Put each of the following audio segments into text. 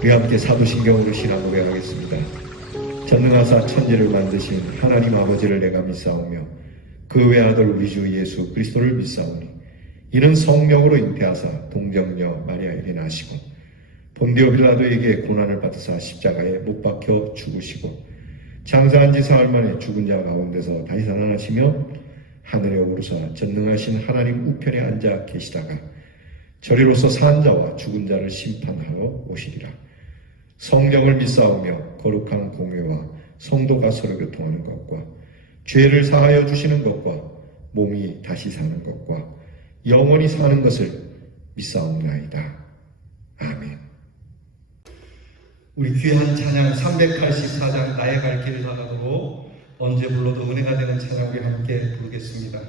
우리 함께 사도신경으로 신앙 고백하겠습니다. 전능하사 천지를 만드신 하나님 아버지를 내가 믿사오며 그 외아들 우리 주 예수 그리스도를 믿사오니 이는 성령으로 잉태하사 동정녀 마리아에게 나시고 본디오 빌라도에게 고난을 받으사 십자가에 못 박혀 죽으시고 장사한 지 사흘 만에 죽은 자 가운데서 다시 살아나시며 하늘에 오르사 전능하신 하나님 우편에 앉아 계시다가 저리로서 산 자와 죽은 자를 심판하러 오시리라. 성령을 믿사오며 거룩한 공회와 성도가 서로 교통하는 것과 죄를 사하여 주시는 것과 몸이 다시 사는 것과 영원히 사는 것을 믿사옵나이다. 아멘. 우리 귀한 찬양 384장 나의 갈 길을 나가도록 언제 불러도 은혜가 되는 찬양을 함께 부르겠습니다.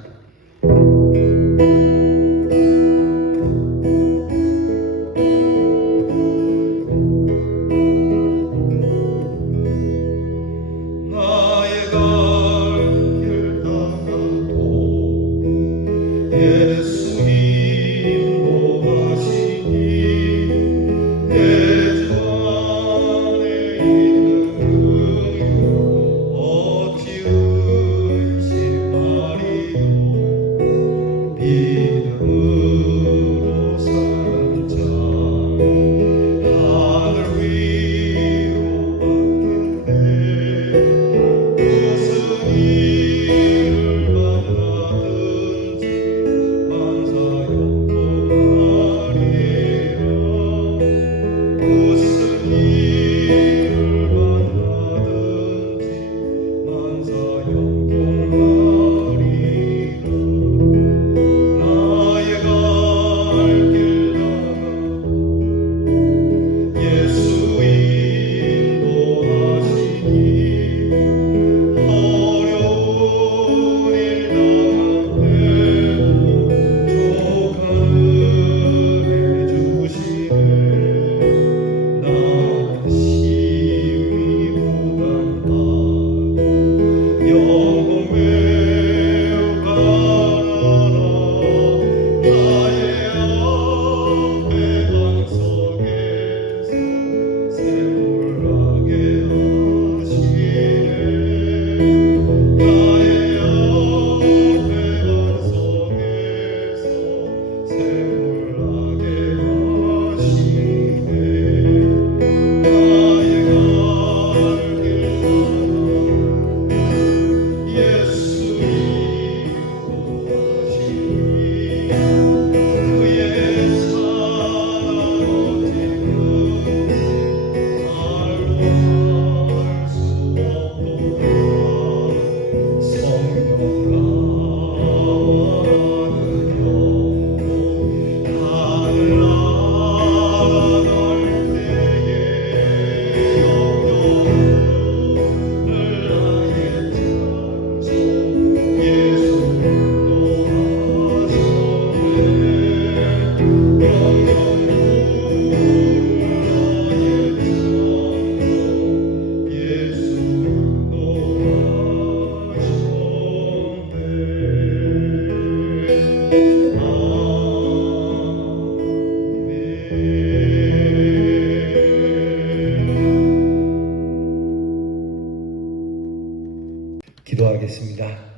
기도하겠습니다.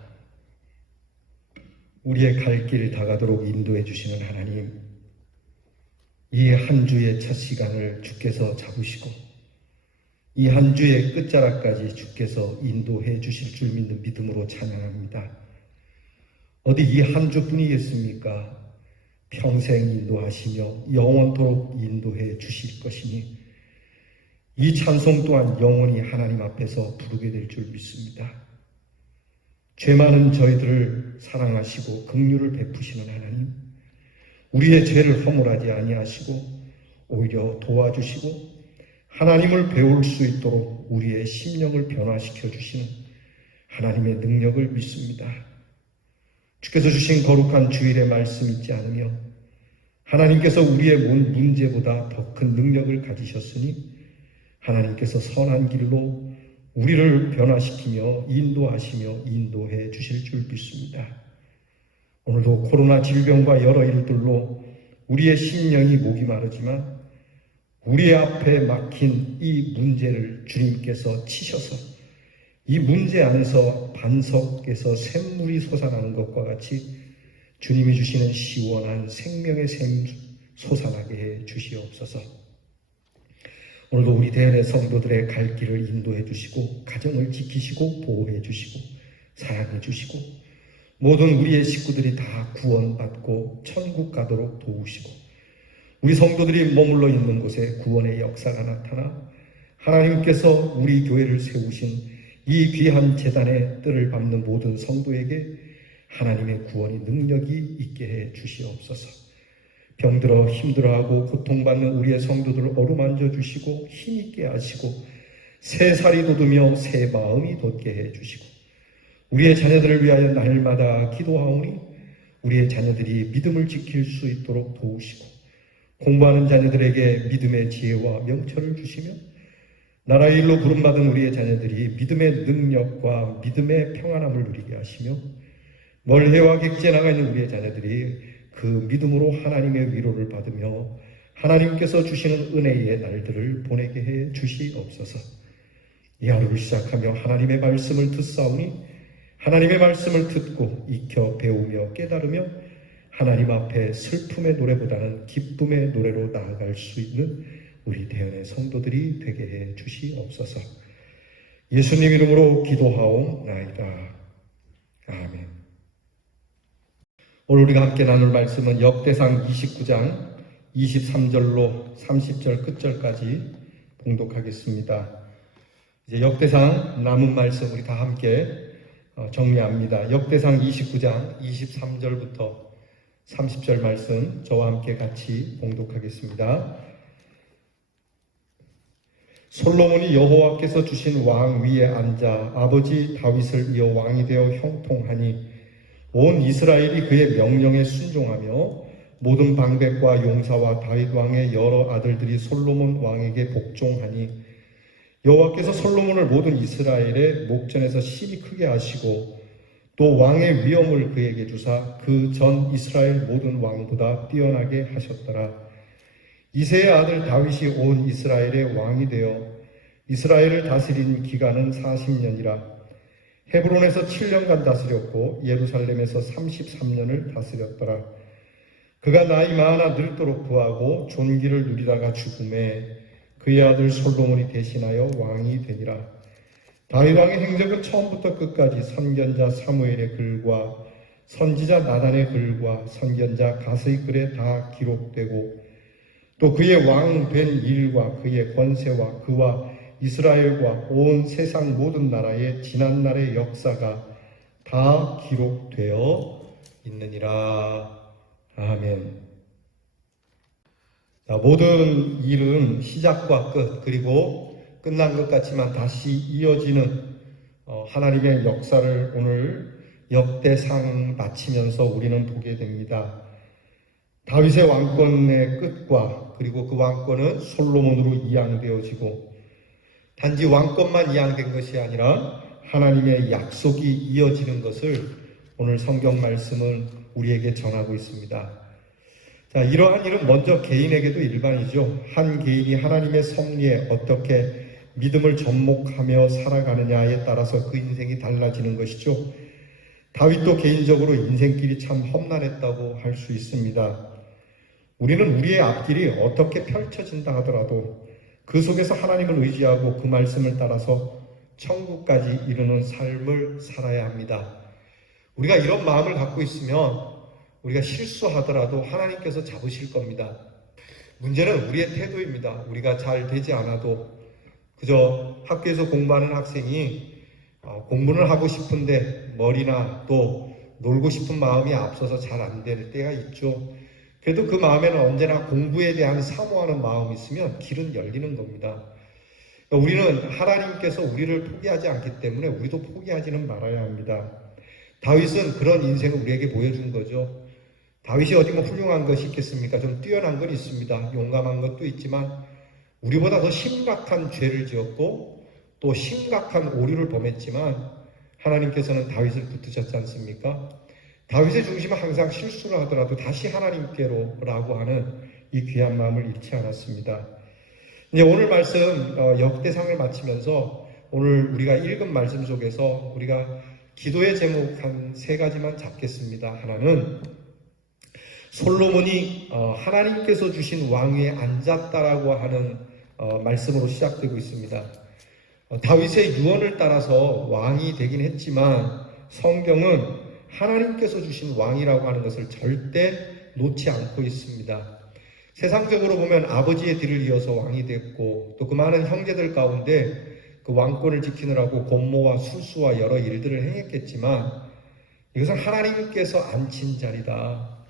우리의 갈 길 다가도록 인도해 주시는 하나님, 이 한 주의 첫 시간을 주께서 잡으시고 이 한 주의 끝자락까지 주께서 인도해 주실 줄 믿는 믿음으로 찬양합니다. 어디 이 한 주뿐이겠습니까? 평생 인도하시며 영원토록 인도해 주실 것이니 이 찬송 또한 영원히 하나님 앞에서 부르게 될 줄 믿습니다. 죄 많은 저희들을 사랑하시고 긍휼을 베푸시는 하나님, 우리의 죄를 허물하지 아니하시고 오히려 도와주시고 하나님을 배울 수 있도록 우리의 심령을 변화시켜 주시는 하나님의 능력을 믿습니다. 주께서 주신 거룩한 주일의 말씀 잊지 않으며 하나님께서 우리의 문제보다 더 큰 능력을 가지셨으니 하나님께서 선한 길로 우리를 변화시키며 인도하시며 인도해 주실 줄 믿습니다. 오늘도 코로나 질병과 여러 일들로 우리의 심령이 목이 마르지만 우리 앞에 막힌 이 문제를 주님께서 치셔서 이 문제 안에서 반석에서 샘물이 솟아나는 것과 같이 주님이 주시는 시원한 생명의 샘 솟아나게 해 주시옵소서. 오늘도 우리 대연의 성도들의 갈 길을 인도해 주시고 가정을 지키시고 보호해 주시고 사랑해 주시고 모든 우리의 식구들이 다 구원받고 천국 가도록 도우시고 우리 성도들이 머물러 있는 곳에 구원의 역사가 나타나 하나님께서 우리 교회를 세우신 이 귀한 제단의 뜰을 밟는 모든 성도에게 하나님의 구원의 능력이 있게 해 주시옵소서. 병들어 힘들어하고 고통받는 우리의 성도들을 어루만져 주시고 힘있게 하시고 새 살이 돋으며 새 마음이 돋게 해 주시고 우리의 자녀들을 위하여 날마다 기도하오니 우리의 자녀들이 믿음을 지킬 수 있도록 도우시고 공부하는 자녀들에게 믿음의 지혜와 명철을 주시며 나라의 일로 부름받은 우리의 자녀들이 믿음의 능력과 믿음의 평안함을 누리게 하시며 멀해와 객지에 나가 있는 우리의 자녀들이 그 믿음으로 하나님의 위로를 받으며 하나님께서 주시는 은혜의 날들을 보내게 해 주시옵소서. 이 하루를 시작하며 하나님의 말씀을 듣사오니 하나님의 말씀을 듣고 익혀 배우며 깨달으며 하나님 앞에 슬픔의 노래보다는 기쁨의 노래로 나아갈 수 있는 우리 대연의 성도들이 되게 해 주시옵소서. 예수님 이름으로 기도하옵나이다. 아멘. 오늘 우리가 함께 나눌 말씀은 역대상 29장 23절로 30절 끝절까지 봉독하겠습니다. 이제 역대상 남은 말씀 우리 다 함께 정리합니다. 역대상 29장 23절부터 30절 말씀 저와 함께 같이 봉독하겠습니다. 솔로몬이 여호와께서 주신 왕 위에 앉아 아버지 다윗을 이어 왕이 되어 형통하니 온 이스라엘이 그의 명령에 순종하며 모든 방백과 용사와 다윗 왕의 여러 아들들이 솔로몬 왕에게 복종하니 여호와께서 솔로몬을 모든 이스라엘의 목전에서 심히 크게 하시고 또 왕의 위엄을 그에게 주사 그 전 이스라엘 모든 왕보다 뛰어나게 하셨더라. 이새의 아들 다윗이 온 이스라엘의 왕이 되어 이스라엘을 다스린 기간은 40년이라. 헤브론에서 7년간 다스렸고 예루살렘에서 33년을 다스렸더라. 그가 나이 많아 늙도록 구하고 존귀를 누리다가 죽음에 그의 아들 솔로몬이 대신하여 왕이 되니라. 다윗 왕의 행적은 처음부터 끝까지 선견자 사무엘의 글과 선지자 나단의 글과 선견자 가스의 글에 다 기록되고 또 그의 왕 된 일과 그의 권세와 그와 이스라엘과 온 세상 모든 나라의 지난날의 역사가 다 기록되어 있느니라. 아멘. 자, 모든 일은 시작과 끝 그리고 끝난 것 같지만 다시 이어지는 하나님의 역사를 오늘 역대상 마치면서 우리는 보게 됩니다. 다윗의 왕권의 끝과 그리고 그 왕권은 솔로몬으로 이양되어지고 단지 왕권만 이양된 것이 아니라 하나님의 약속이 이어지는 것을 오늘 성경 말씀은 우리에게 전하고 있습니다. 자, 이러한 일은 먼저 개인에게도 일반이죠. 한 개인이 하나님의 섭리에 어떻게 믿음을 접목하며 살아가느냐에 따라서 그 인생이 달라지는 것이죠. 다윗도 개인적으로 인생길이 참 험난했다고 할 수 있습니다. 우리는 우리의 앞길이 어떻게 펼쳐진다 하더라도 그 속에서 하나님을 의지하고 그 말씀을 따라서 천국까지 이루는 삶을 살아야 합니다. 우리가 이런 마음을 갖고 있으면 우리가 실수하더라도 하나님께서 잡으실 겁니다. 문제는 우리의 태도입니다. 우리가 잘 되지 않아도 그저 학교에서 공부하는 학생이 공부는 하고 싶은데 머리나 또 놀고 싶은 마음이 앞서서 잘 안 될 때가 있죠. 그래도 그 마음에는 언제나 공부에 대한 사모하는 마음이 있으면 길은 열리는 겁니다. 우리는 하나님께서 우리를 포기하지 않기 때문에 우리도 포기하지는 말아야 합니다. 다윗은 그런 인생을 우리에게 보여준 거죠. 다윗이 어디 뭐 훌륭한 것이 있겠습니까? 좀 뛰어난 건 있습니다. 용감한 것도 있지만 우리보다 더 심각한 죄를 지었고 또 심각한 오류를 범했지만 하나님께서는 다윗을 붙드셨지 않습니까? 다윗의 중심은 항상 실수를 하더라도 다시 하나님께로 라고 하는 이 귀한 마음을 잃지 않았습니다. 이제 오늘 말씀 역대상을 마치면서 오늘 우리가 읽은 말씀 속에서 우리가 기도의 제목 한 세 가지만 잡겠습니다. 하나는 솔로몬이 하나님께서 주신 왕위에 앉았다라고 하는 말씀으로 시작되고 있습니다. 다윗의 유언을 따라서 왕이 되긴 했지만 성경은 하나님께서 주신 왕이라고 하는 것을 절대 놓지 않고 있습니다. 세상적으로 보면 아버지의 뒤를 이어서 왕이 됐고 또 그 많은 형제들 가운데 그 왕권을 지키느라고 곤모와 술수와 여러 일들을 행했겠지만 이것은 하나님께서 앉힌 자리다.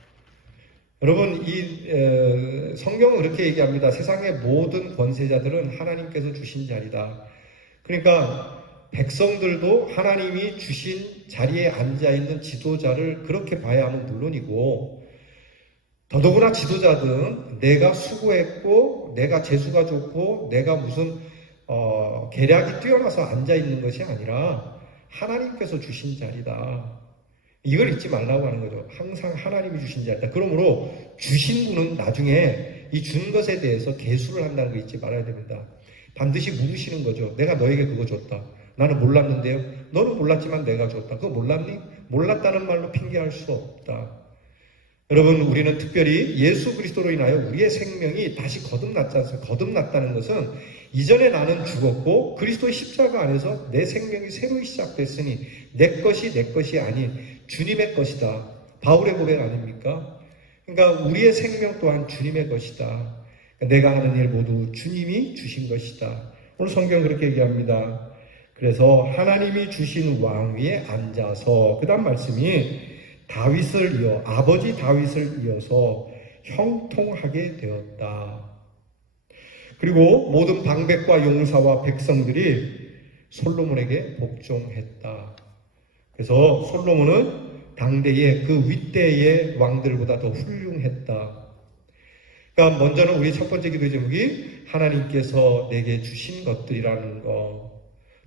여러분, 이 성경은 그렇게 얘기합니다. 세상의 모든 권세자들은 하나님께서 주신 자리다. 그러니까 백성들도 하나님이 주신 자리에 앉아있는 지도자를 그렇게 봐야 하는 물론이고, 더더구나 지도자들은 내가 수고했고 내가 재수가 좋고 내가 무슨 계략이 뛰어나서 앉아있는 것이 아니라 하나님께서 주신 자리다. 이걸 잊지 말라고 하는 거죠. 항상 하나님이 주신 자리다. 그러므로 주신 분은 나중에 이 준 것에 대해서 계수를 한다는 거 잊지 말아야 됩니다. 반드시 물으시는 거죠. 내가 너에게 그거 줬다. 나는 몰랐는데요. 너는 몰랐지만 내가 줬다. 그거 몰랐니? 몰랐다는 말로 핑계할 수 없다. 여러분, 우리는 특별히 예수 그리스도로 인하여 우리의 생명이 다시 거듭났지 않습니까? 거듭났다는 것은 이전에 나는 죽었고 그리스도의 십자가 안에서 내 생명이 새로이 시작됐으니 내 것이 아닌 주님의 것이다. 바울의 고백 아닙니까? 그러니까 우리의 생명 또한 주님의 것이다. 내가 하는 일 모두 주님이 주신 것이다. 오늘 성경 그렇게 얘기합니다. 그래서 하나님이 주신 왕위에 앉아서 그 다음 말씀이 다윗을 이어 아버지 다윗을 이어서 형통하게 되었다. 그리고 모든 방백과 용사와 백성들이 솔로몬에게 복종했다. 그래서 솔로몬은 당대의 그 윗대의 왕들보다 더 훌륭했다. 그러니까 먼저는 우리 첫 번째 기도 제목이 하나님께서 내게 주신 것들이라는 것.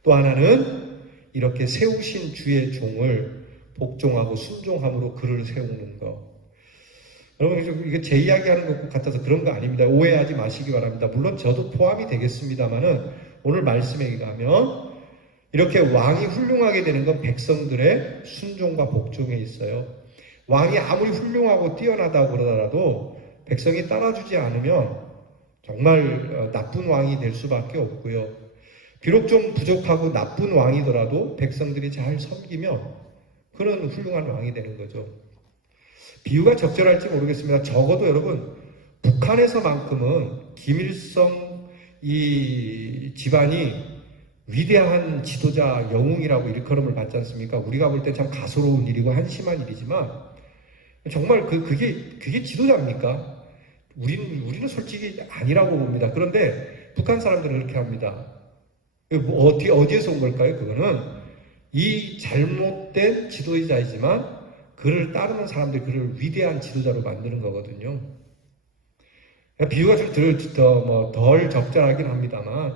또 하나는 이렇게 세우신 주의 종을 복종하고 순종함으로 그를 세우는 것. 여러분, 이게 제 이야기하는 것 같아서 그런 거 아닙니다. 오해하지 마시기 바랍니다. 물론 저도 포함이 되겠습니다만은 오늘 말씀에 가면 이렇게 왕이 훌륭하게 되는 건 백성들의 순종과 복종에 있어요. 왕이 아무리 훌륭하고 뛰어나다고 그러더라도 백성이 따라주지 않으면 정말 나쁜 왕이 될 수밖에 없고요. 비록 좀 부족하고 나쁜 왕이더라도 백성들이 잘 섬기면 그는 훌륭한 왕이 되는 거죠. 비유가 적절할지 모르겠습니다. 적어도 여러분, 북한에서만큼은 김일성 이 집안이 위대한 지도자 영웅이라고 일컬음을 받지 않습니까? 우리가 볼 때 참 가소로운 일이고 한심한 일이지만 정말 그게 지도자입니까? 우리는 솔직히 아니라고 봅니다. 그런데 북한 사람들은 그렇게 합니다. 어디에서 온 걸까요? 그거는 이 잘못된 지도자이지만 그를 따르는 사람들이 그를 위대한 지도자로 만드는 거거든요. 비유가 좀 덜 적절하긴 합니다만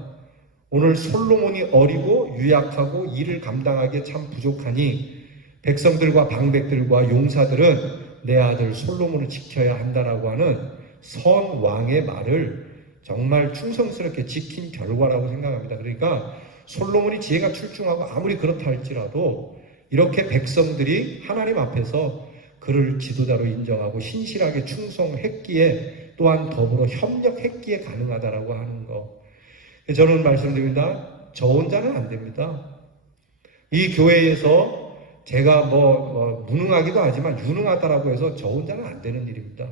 오늘 솔로몬이 어리고 유약하고 일을 감당하기에 참 부족하니 백성들과 방백들과 용사들은 내 아들 솔로몬을 지켜야 한다라고 하는 선 왕의 말을 정말 충성스럽게 지킨 결과라고 생각합니다. 그러니까 솔로몬이 지혜가 출중하고 아무리 그렇다 할지라도 이렇게 백성들이 하나님 앞에서 그를 지도자로 인정하고 신실하게 충성했기에 또한 더불어 협력했기에 가능하다라고 하는 거. 저는 말씀드립니다. 저 혼자는 안 됩니다. 이 교회에서 제가 무능하기도 하지만 유능하다라고 해서 저 혼자는 안 되는 일입니다.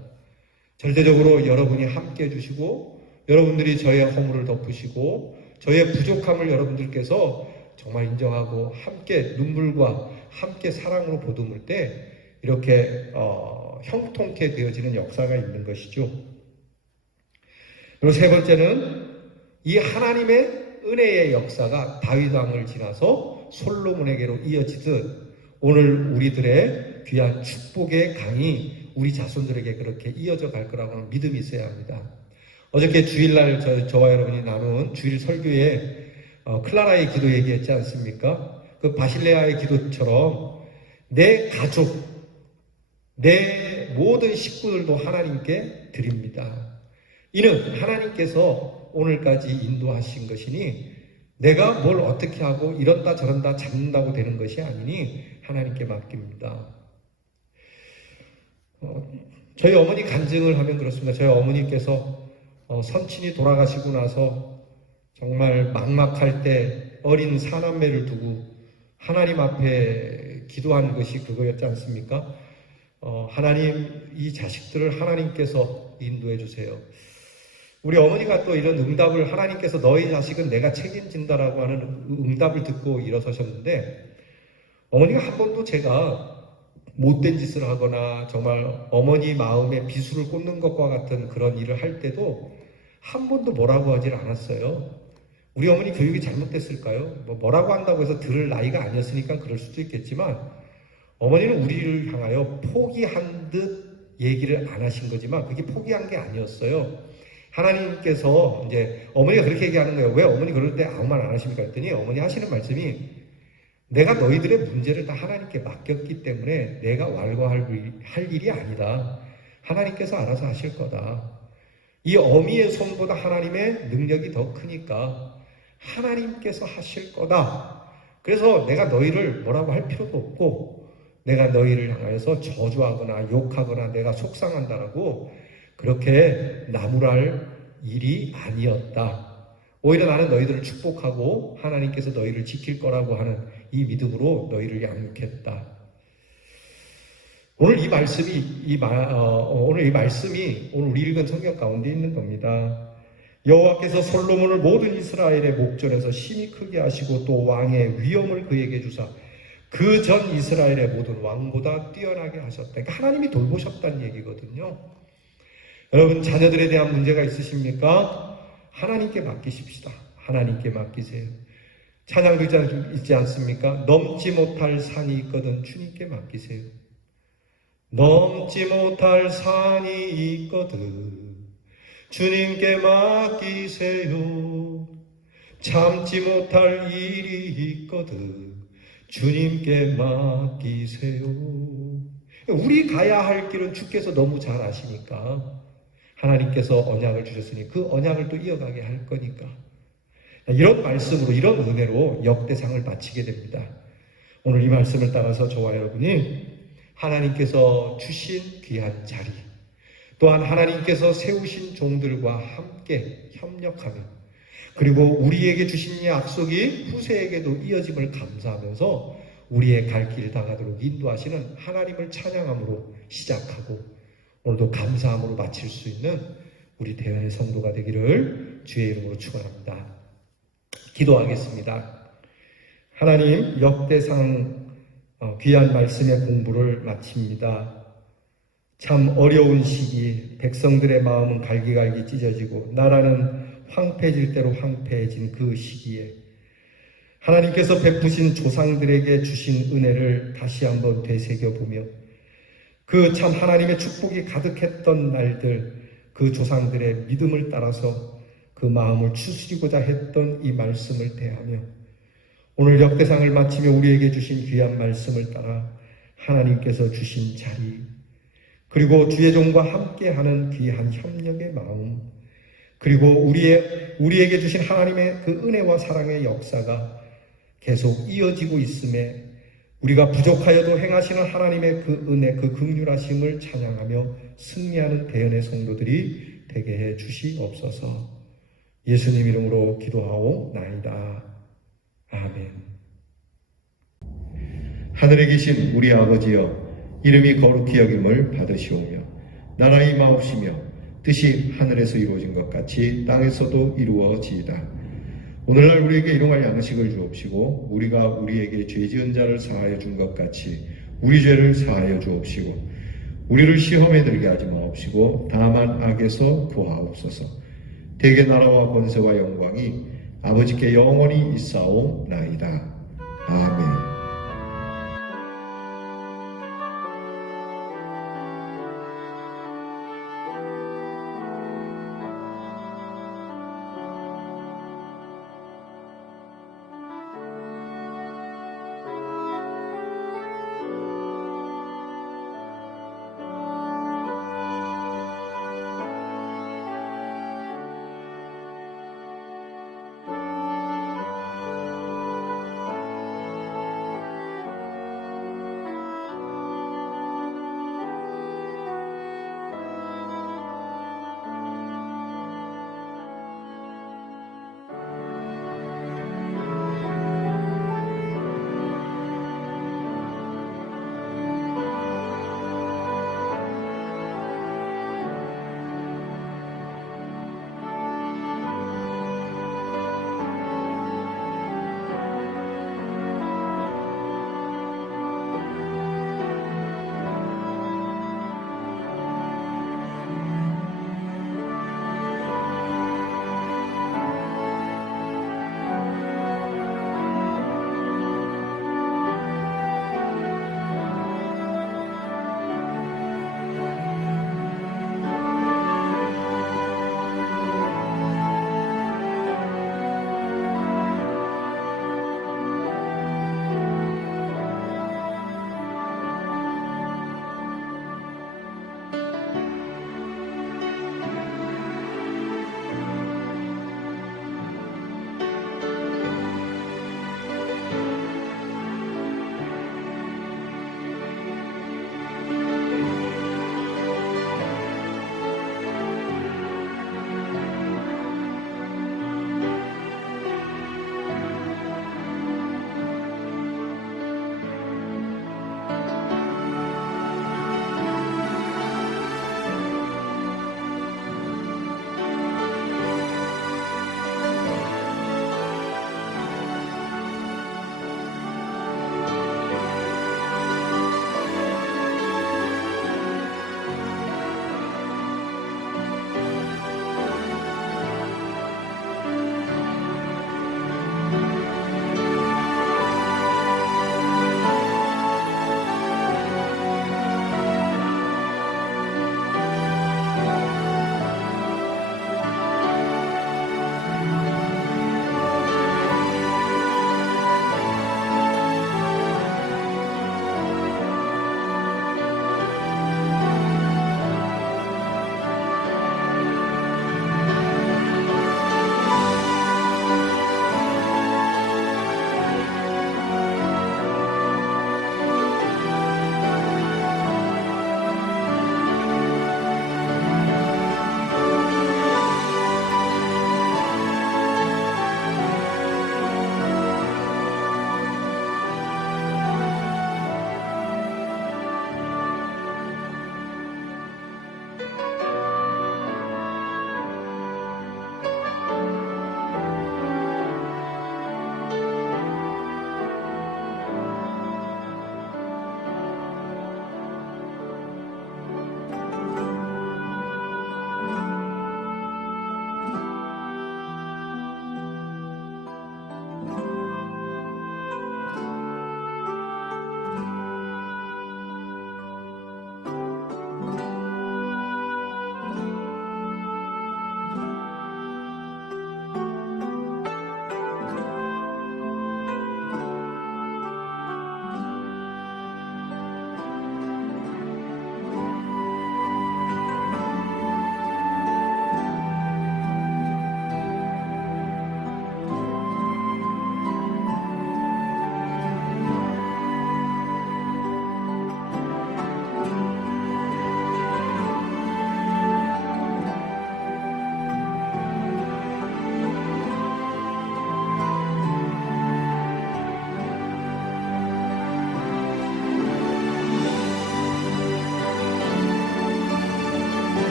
절대적으로 여러분이 함께 해주시고 여러분들이 저의 허물을 덮으시고 저의 부족함을 여러분들께서 정말 인정하고 함께 눈물과 함께 사랑으로 보듬을 때 이렇게 형통케 되어지는 역사가 있는 것이죠. 그리고 세 번째는 이 하나님의 은혜의 역사가 다윗 왕을 지나서 솔로몬에게로 이어지듯 오늘 우리들의 귀한 축복의 강이 우리 자손들에게 그렇게 이어져 갈 거라고 하는 믿음이 있어야 합니다. 어저께 주일날 저와 여러분이 나눈 주일 설교에 클라라의 기도 얘기했지 않습니까? 그 바실레아의 기도처럼 내 가족, 내 모든 식구들도 하나님께 드립니다. 이는 하나님께서 오늘까지 인도하신 것이니 내가 뭘 어떻게 하고 이런다 저런다 잡는다고 되는 것이 아니니 하나님께 맡깁니다. 저희 어머니 간증을 하면 그렇습니다. 저희 어머니께서 선친이 돌아가시고 나서 정말 막막할 때 어린 사남매를 두고 하나님 앞에 기도한 것이 그거였지 않습니까? 하나님, 이 자식들을 하나님께서 인도해 주세요. 우리 어머니가 또 이런 응답을, 하나님께서 너희 자식은 내가 책임진다라고 하는 응답을 듣고 일어서셨는데, 어머니가 한 번도 제가 못된 짓을 하거나 정말 어머니 마음에 비수를 꽂는 것과 같은 그런 일을 할 때도 한 번도 뭐라고 하질 않았어요. 우리 어머니 교육이 잘못됐을까요? 뭐라고 한다고 해서 들을 나이가 아니었으니까 그럴 수도 있겠지만, 어머니는 우리를 향하여 포기한 듯 얘기를 안 하신 거지만 그게 포기한 게 아니었어요. 하나님께서 이제 어머니가 그렇게 얘기하는 거예요. 왜 어머니 그럴 때 아무 말 안 하십니까? 했더니 어머니 하시는 말씀이, 내가 너희들의 문제를 다 하나님께 맡겼기 때문에 내가 왈가할 일이 아니다. 하나님께서 알아서 하실 거다. 이 어미의 손보다 하나님의 능력이 더 크니까 하나님께서 하실 거다. 그래서 내가 너희를 뭐라고 할 필요도 없고 내가 너희를 향하여서 저주하거나 욕하거나 내가 속상한다라고 그렇게 나무랄 일이 아니었다. 오히려 나는 너희들을 축복하고 하나님께서 너희를 지킬 거라고 하는 이 믿음으로 너희를 양육했다. 오늘 이 말씀이 오늘 우리 읽은 성경 가운데 있는 겁니다. 여호와께서 솔로몬을 모든 이스라엘의 목전에서 심히 크게 하시고 또 왕의 위엄을 그에게 주사 그 전 이스라엘의 모든 왕보다 뛰어나게 하셨다. 그러니까 하나님이 돌보셨다는 얘기거든요. 여러분, 자녀들에 대한 문제가 있으십니까? 하나님께 맡기십시다. 하나님께 맡기세요. 찬양도 있지 않습니까? 넘지 못할 산이 있거든 주님께 맡기세요. 넘지 못할 산이 있거든 주님께 맡기세요. 참지 못할 일이 있거든 주님께 맡기세요. 우리 가야 할 길은 주께서 너무 잘 아시니까 하나님께서 언약을 주셨으니 그 언약을 또 이어가게 할 거니까 이런 말씀으로, 이런 은혜로 역대상을 마치게 됩니다. 오늘 이 말씀을 따라서 저와 여러분이 하나님께서 주신 귀한 자리, 또한 하나님께서 세우신 종들과 함께 협력하며, 그리고 우리에게 주신 약속이 후세에게도 이어짐을 감사하면서 우리의 갈 길 다가도록 인도하시는 하나님을 찬양함으로 시작하고 오늘도 감사함으로 마칠 수 있는 우리 대현의 성도가 되기를 주의 이름으로 축원합니다. 기도하겠습니다. 하나님, 역대상 귀한 말씀의 공부를 마칩니다. 참 어려운 시기, 백성들의 마음은 갈기갈기 찢어지고 나라는 황폐해질 대로 황폐해진 그 시기에 하나님께서 베푸신 조상들에게 주신 은혜를 다시 한번 되새겨보며 그 참 하나님의 축복이 가득했던 날들, 그 조상들의 믿음을 따라서 그 마음을 추스리고자 했던 이 말씀을 대하며 오늘 역대상을 마치며 우리에게 주신 귀한 말씀을 따라 하나님께서 주신 자리, 그리고 주의 종과 함께하는 귀한 협력의 마음, 그리고 우리에게 주신 하나님의 그 은혜와 사랑의 역사가 계속 이어지고 있음에 우리가 부족하여도 행하시는 하나님의 그 은혜, 그 긍휼하심을 찬양하며 승리하는 대연의 성도들이 되게 해 주시옵소서. 예수님 이름으로 기도하옵나이다. 아멘. 하늘에 계신 우리 아버지여, 이름이 거룩히 여김을 받으시오며 나라가 임하옵시며 뜻이 하늘에서 이루어진 것 같이 땅에서도 이루어지이다. 오늘날 우리에게 일용할 양식을 주옵시고 우리가 우리에게 죄 지은 자를 사하여 준 것 같이 우리 죄를 사하여 주옵시고 우리를 시험에 들게 하지 마옵시고 다만 악에서 구하옵소서. 대개 나라와 권세와 영광이 아버지께 영원히 있사옵나이다. 아멘.